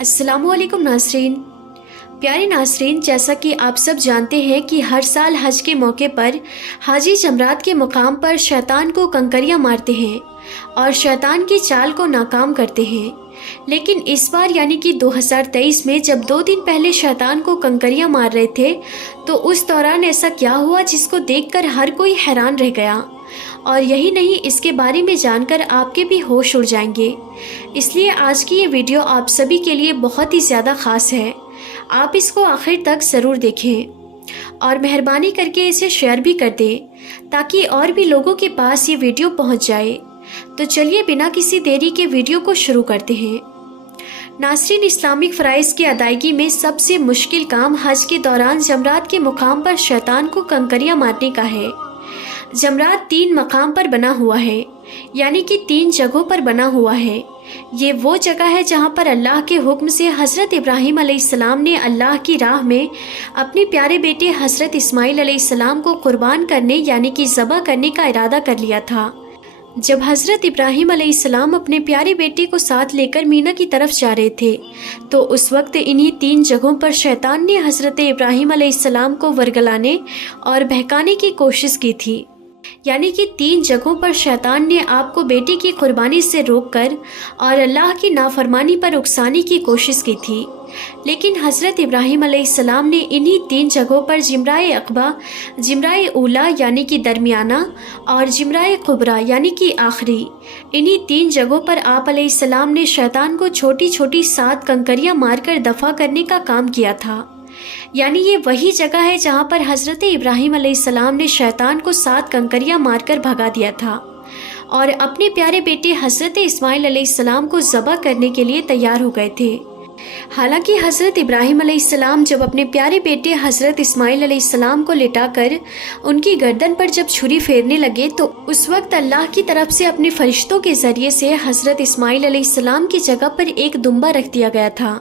अस्सलाम वालेकुम नाज़रीन। प्यारे नाज़रीन, जैसा कि आप सब जानते हैं कि हर साल हज के मौके पर हाजी जमरात के मुकाम पर शैतान को कंकरियां मारते हैं और शैतान की चाल को नाकाम करते हैं। लेकिन इस बार यानी कि 2023 में जब 2 दिन पहले शैतान को कंकरियां मार रहे थे तो उस दौरान ऐसा क्या हुआ जिसको देखकर हर कोई हैरान रह गया। और यही नहीं, इसके बारे में जानकर आपके भी होश उड़ जाएंगे। इसलिए आज की ये वीडियो आप सभी के लिए बहुत ही ज़्यादा ख़ास है। आप इसको आखिर तक ज़रूर देखें और मेहरबानी करके इसे शेयर भी कर दें ताकि और भी लोगों के पास ये वीडियो पहुंच जाए। तो चलिए बिना किसी देरी के वीडियो को शुरू करते हैं। नाज़रीन, इस्लामिक फ़राइज़ की अदायगी में सबसे मुश्किल काम हज के दौरान जमरात के मुकाम पर शैतान को कंकरियां मारने का है। जमरात 3 मकाम पर बना हुआ है, यानी कि 3 जगहों पर बना हुआ है। ये वो जगह है जहाँ पर अल्लाह के हुक्म से हज़रत इब्राहीम अलैहिस्सलाम ने अल्लाह की राह में अपने प्यारे बेटे हज़रत इस्माइल अलैहिस्सलाम को कुर्बान करने यानी कि ज़बह करने का इरादा कर लिया था। जब हज़रत इब्राहीम अलैहिस्सलाम अपने प्यारे बेटे को साथ लेकर मीना की तरफ जा रहे थे तो उस वक्त इन्हीं 3 जगहों पर शैतान ने हज़रत इब्राहीम अलैहिस्सलाम को वरगलाने और बहकाने की कोशिश की थी। यानी कि 3 जगहों पर शैतान ने आपको बेटे की कुर्बानी से रोककर और अल्लाह की नाफरमानी पर उकसाने की कोशिश की थी। लेकिन हज़रत इब्राहीम अलैहिस्सलाम ने इन्हीं 3 जगहों पर जिमराए अक़बा, जिमराए ऊला यानी कि दरमियाना और जिमराए कुबरा यानी कि आखिरी, इन्हीं 3 जगहों पर आप अलैहिस्सलाम ने शैतान को छोटी छोटी 7 कंकरियां मारकर दफ़ा करने का काम किया था। यानी ये वही जगह है जहाँ पर हज़रत इब्राहीम अलैहिस्सलाम ने शैतान को 7 कंकरियां मारकर भगा दिया था और अपने प्यारे बेटे हज़रत इस्माइल अलैहिस्सलाम को ज़बह करने के लिए तैयार हो गए थे। हालांकि हज़रत इब्राहीम अलैहिस्सलाम जब अपने प्यारे बेटे हज़रत इस्माइल अलैहिस्सलाम को लिटाकर उनकी गर्दन पर जब छुरी फेरने लगे तो उस वक्त अल्लाह की तरफ से अपने फरिश्तों के ज़रिए से हज़रत इस्माइल अलैहिस्सलाम की जगह पर एक दुम्बा रख दिया गया था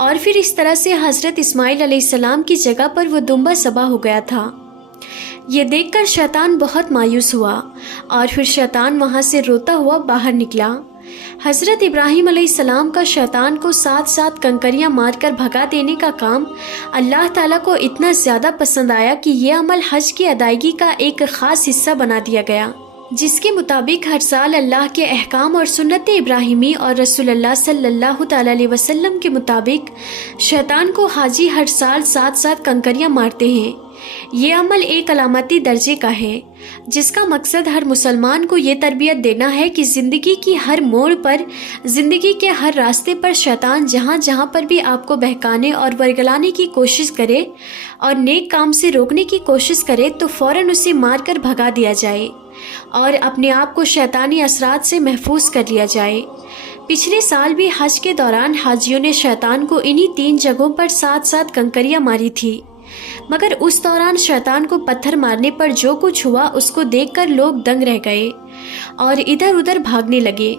और फिर इस तरह से हज़रत इस्माइल अलैहिस्सलाम की जगह पर वो दुम्बा ज़बह हो गया था। ये देखकर शैतान बहुत मायूस हुआ और फिर शैतान वहाँ से रोता हुआ बाहर निकला। हज़रत इब्राहीम अलैहिस्सलाम का शैतान को 7 कंकरियां मारकर भगा देने का काम अल्लाह ताला को इतना ज़्यादा पसंद आया कि ये अमल हज की अदायगी का एक ख़ास हिस्सा बना दिया गया, जिसके मुताबिक हर साल अल्लाह के अहकाम और सुन्नत इब्राहिमी और रसूलुल्लाह सल्लल्लाहु अलैहि वसल्लम के मुताबिक शैतान को हाजी हर साल 7 कंकरियां मारते हैं। ये अमल एक अलामती दर्जे का है जिसका मकसद हर मुसलमान को ये तरबियत देना है कि ज़िंदगी की हर मोड़ पर, ज़िंदगी के हर रास्ते पर शैतान जहाँ जहाँ पर भी आपको बहकाने और वरगलाने की कोशिश करे और नेक काम से रोकने की कोशिश करे तो फ़ौरन उसे मारकर भगा दिया जाए और अपने आप को शैतानी असरात से महफूज कर लिया जाए। पिछले साल भी हज के दौरान हाजियों ने शैतान को इन्हीं 3 जगहों पर 7 कंकरियां मारी थी, मगर उस दौरान शैतान को पत्थर मारने पर जो कुछ हुआ उसको देखकर लोग दंग रह गए और इधर उधर भागने लगे।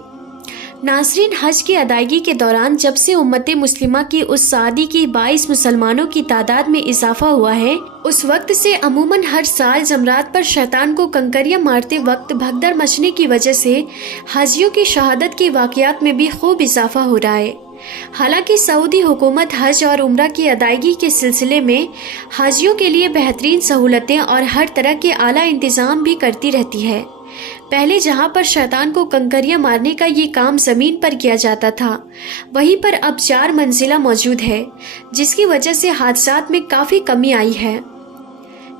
नाज़रीन, हज की अदायगी के दौरान जब से उम्मत मुस्लिमा की उस सादी की 22 मुसलमानों की तादाद में इजाफा हुआ है, उस वक्त से अमूमन हर साल जमरात पर शैतान को कंकरियां मारते वक्त भगदड़ मचने की वजह से हाजियों की शहादत के वाक़यात में भी खूब इजाफा हो रहा है। हालांकि सऊदी हुकूमत हज और उम्रा की अदायगी के सिलसिले में हाजियों के लिए बेहतरीन सहूलतें और हर तरह के आला इंतज़ाम भी करती रहती है। पहले जहां पर शैतान को कंकरियां मारने का ये काम ज़मीन पर किया जाता था, वहीं पर अब 4 मंजिला मौजूद है, जिसकी वजह से हादसात में काफ़ी कमी आई है।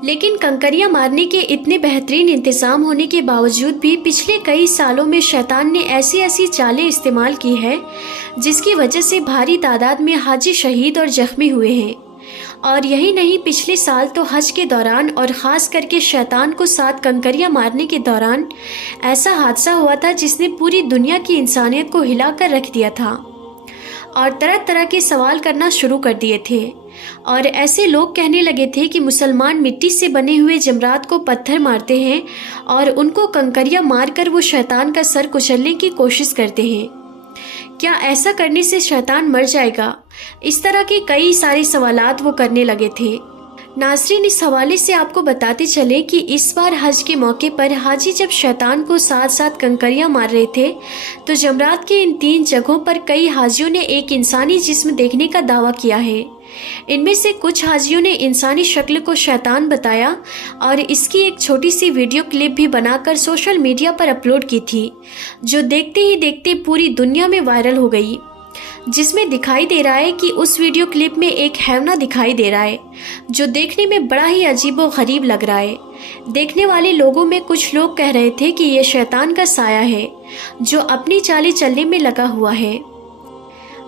लेकिन कंकरियां मारने के इतने बेहतरीन इंतज़ाम होने के बावजूद भी पिछले कई सालों में शैतान ने ऐसी ऐसी चालें इस्तेमाल की है जिसकी वजह से भारी तादाद में हाजी शहीद और ज़ख्मी हुए हैं। और यही नहीं, पिछले साल तो हज के दौरान और ख़ास करके शैतान को 7 कंकरियां मारने के दौरान ऐसा हादसा हुआ था जिसने पूरी दुनिया की इंसानियत को हिलाकर रख दिया था और तरह तरह के सवाल करना शुरू कर दिए थे। और ऐसे लोग कहने लगे थे कि मुसलमान मिट्टी से बने हुए जमरात को पत्थर मारते हैं और उनको कंकरियां मारकर वो शैतान का सर कुचलने की कोशिश करते हैं। क्या ऐसा करने से शैतान मर जाएगा? इस तरह के कई सारे सवालात वो करने लगे थे। नाज़रीन, इस हवाले से आपको बताते चले कि इस बार हज के मौके पर हाजी जब शैतान को साथ साथ कंकरियां मार रहे थे तो जमरात के इन 3 जगहों पर कई हाजियों ने एक इंसानी जिस्म देखने का दावा किया है। इनमें से कुछ हाजियों ने इंसानी शक्ल को शैतान बताया और इसकी एक छोटी सी वीडियो क्लिप भी बनाकर सोशल मीडिया पर अपलोड की थी, जो देखते ही देखते पूरी दुनिया में वायरल हो गई। जिसमें दिखाई दे रहा है कि उस वीडियो क्लिप में एक हैवना दिखाई दे रहा है जो देखने में बड़ा ही अजीब व गरीब लग रहा है। देखने वाले लोगों में कुछ लोग कह रहे थे कि यह शैतान का साया है जो अपनी चाली चलने में लगा हुआ है।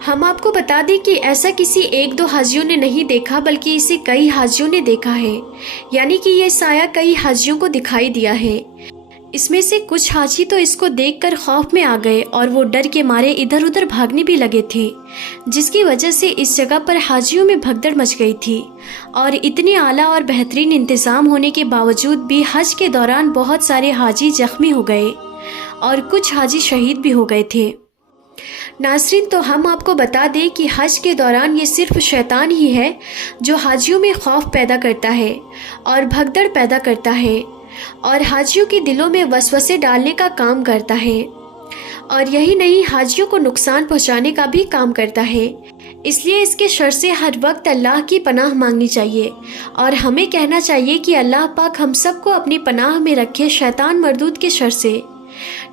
हम आपको बता दें कि ऐसा किसी 1-2 हाजियों ने नहीं देखा, बल्कि इसे कई हाजियों ने देखा है, यानी कि यह साया कई हाजियों को दिखाई दिया है। इसमें से कुछ हाजी तो इसको देखकर खौफ में आ गए और वो डर के मारे इधर उधर भागने भी लगे थे, जिसकी वजह से इस जगह पर हाजियों में भगदड़ मच गई थी। और इतने आला और बेहतरीन इंतज़ाम होने के बावजूद भी हज के दौरान बहुत सारे हाजी जख्मी हो गए और कुछ हाजी शहीद भी हो गए थे। नाज़रीन, तो हम आपको बता दें कि हज के दौरान ये सिर्फ शैतान ही है जो हाजियों में खौफ पैदा करता है और भगदड़ पैदा करता है और हाजियों के दिलों में वसवसे डालने का काम करता है। और यही नहीं, हाजियों को नुकसान पहुंचाने का भी काम करता है। इसलिए इसके शर से हर वक्त अल्लाह की पनाह मांगनी चाहिए और हमें कहना चाहिए कि अल्लाह पाक हम सबको अपनी पनाह में रखे शैतान मरदूद के शर से।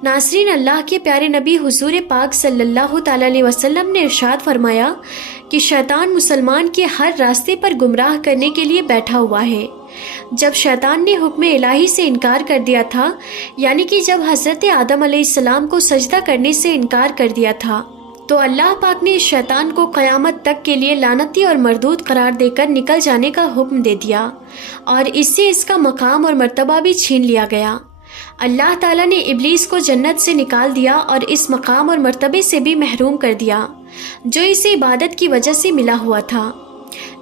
नाज़रीन, अल्लाह के प्यारे नबी हुजूर पाक सल्लल्लाहु ताला अलैहि वसल्लम ने इरशाद फरमाया कि शैतान मुसलमान के हर रास्ते पर गुमराह करने के लिए बैठा हुआ है। जब शैतान ने हुक्म इलाही से इनकार कर दिया था, यानी कि जब हज़रत आदम अलैहिस्सलाम को सजदा करने से इनकार कर दिया था, तो अल्लाह पाक ने इस शैतान को क़यामत तक के लिए लानती और मरदूद करार देकर निकल जाने का हुक्म दे दिया और इससे इसका मकाम और मर्तबा भी छीन लिया गया। अल्लाह ताला ने इब्लीस को जन्नत से निकाल दिया और इस मकाम और मर्तबे से भी महरूम कर दिया जो इसे इबादत की वजह से मिला हुआ था।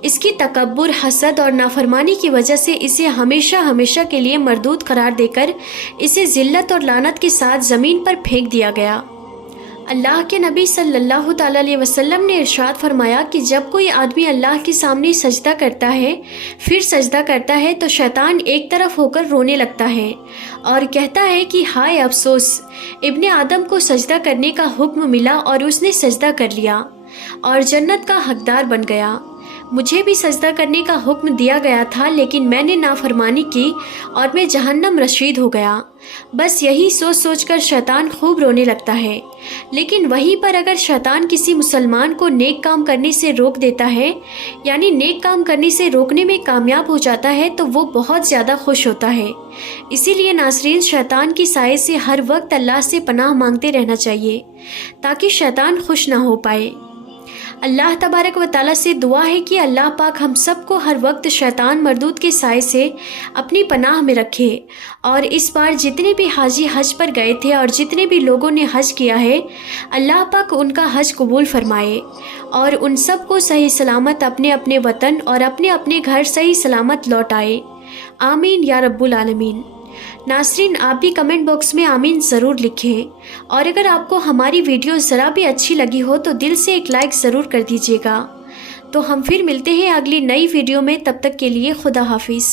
इसकी तकब्बुर, हसद और नाफरमानी की वजह से इसे हमेशा हमेशा के लिए मरदूद करार देकर इसे जिल्लत और लानत के साथ ज़मीन पर फेंक दिया गया। अल्लाह के नबी सल्लल्लाहु ताला अलैहि वसल्लम ने इरशाद फरमाया कि जब कोई आदमी अल्लाह के सामने सजदा करता है, फिर सजदा करता है, तो शैतान एक तरफ होकर रोने लगता है और कहता है कि हाय अफसोस, इब्ने आदम को सजदा करने का हुक्म मिला और उसने सजदा कर लिया और जन्नत का हकदार बन गया। मुझे भी सजदा करने का हुक्म दिया गया था, लेकिन मैंने नाफरमानी की और मैं जहन्नम रशीद हो गया। बस यही सोच सोच कर शैतान खूब रोने लगता है। लेकिन वहीं पर अगर शैतान किसी मुसलमान को नेक काम करने से रोक देता है, यानी नेक काम करने से रोकने में कामयाब हो जाता है, तो वो बहुत ज़्यादा खुश होता है। इसीलिए नाज़रीन, शैतान की साए से हर वक्त अल्लाह से पनाह मांगते रहना चाहिए ताकि शैतान खुश ना हो पाए। अल्लाह तबारक व तआला से दुआ है कि अल्लाह पाक हम सबको हर वक्त शैतान मरदूद के साए से अपनी पनाह में रखे। और इस बार जितने भी हाजी हज पर गए थे और जितने भी लोगों ने हज किया है, अल्लाह पाक उनका हज कबूल फरमाए और उन सबको सही सलामत अपने अपने वतन और अपने अपने घर सही सलामत लौटाए। आमीन या रब्बुल आलमीन। नाज़रीन, आप भी कमेंट बॉक्स में आमीन ज़रूर लिखें और अगर आपको हमारी वीडियो ज़रा भी अच्छी लगी हो तो दिल से एक लाइक ज़रूर कर दीजिएगा। तो हम फिर मिलते हैं अगली नई वीडियो में, तब तक के लिए खुदा हाफिज़।